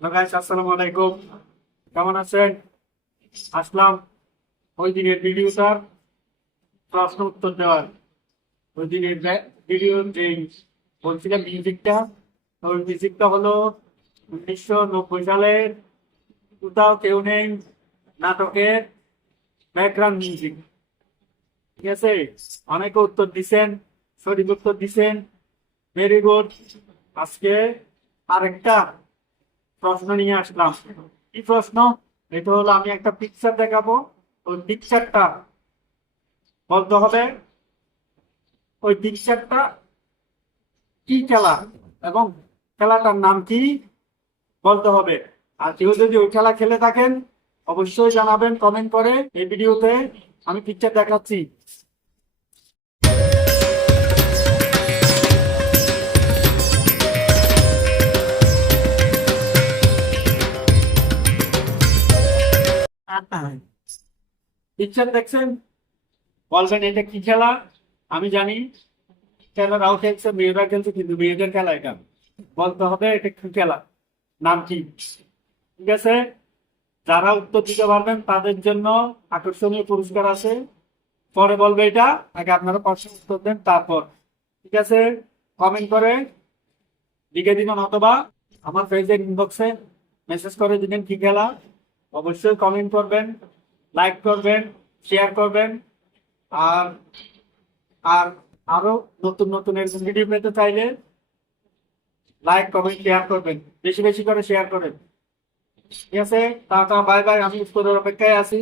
Guys, আসসালামু আলাইকুম। কেমন আছেন? আসলাম ওই দিনের ভিডিওটার প্রশ্ন উত্তর দেওয়ার। ওই দিনের ভিডিও যে বলছিলাম মিউজিকটা, ওই মিউজিকটা হলো 1990 সালের কোথাও কেউ নেই নাটকের ব্যাকগ্রাউন্ড মিউজিক। ঠিক আছে, অনেকে উত্তর দিছেন, সঠিক উত্তর দিছেন, ভেরি গুড। আজকে আরেকটা প্রশ্ন নিয়ে আসলাম। কি প্রশ্ন? এটা হলো আমি একটা পিকচার দেখাবো, ওই পিকচারটা বলতে হবে ওই পিকচারটা কি খেলা এবং খেলাটার নাম কি বলতে হবে। আর কেউ যদি ওই খেলা খেলে থাকেন অবশ্যই জানাবেন কমেন্ট করে। এই ভিডিওতে আমি পিকচার দেখাচ্ছি। পিকচার দেখছেন? বলবেন এটা কি খেলা। আমি জানি ছেলেরাও খেলছে, মেয়েরা খেলছে, কিন্তু মেয়েদের খেলা এটা। বলতে হবে এটা কি খেলা, নাম কি। ঠিক আছে, যারা উত্তর দিতে পারবেন তাদের জন্য আকর্ষণীয় পুরস্কার আছে। পরে বলবে এটা, আগে আপনারা প্রশ্ন উত্তর দেন তারপর। ঠিক আছে, কমেন্ট করে লিখে দিবেন অথবা আমার ফেসবুক ইনবক্সে মেসেজ করে দিবেন কি খেলা। অবশ্যই কমেন্ট করবেন, লাইক করবেন, শেয়ার করবেন। আর আর আরো নতুন নতুন এরকম ভিডিও পেতে চাইলে লাইক কমেন্ট শেয়ার করবেন, বেশি বেশি করে শেয়ার করেন। ঠিক আছে, টাটা বাই বাই। আমি উত্তরের অপেক্ষায় আছি।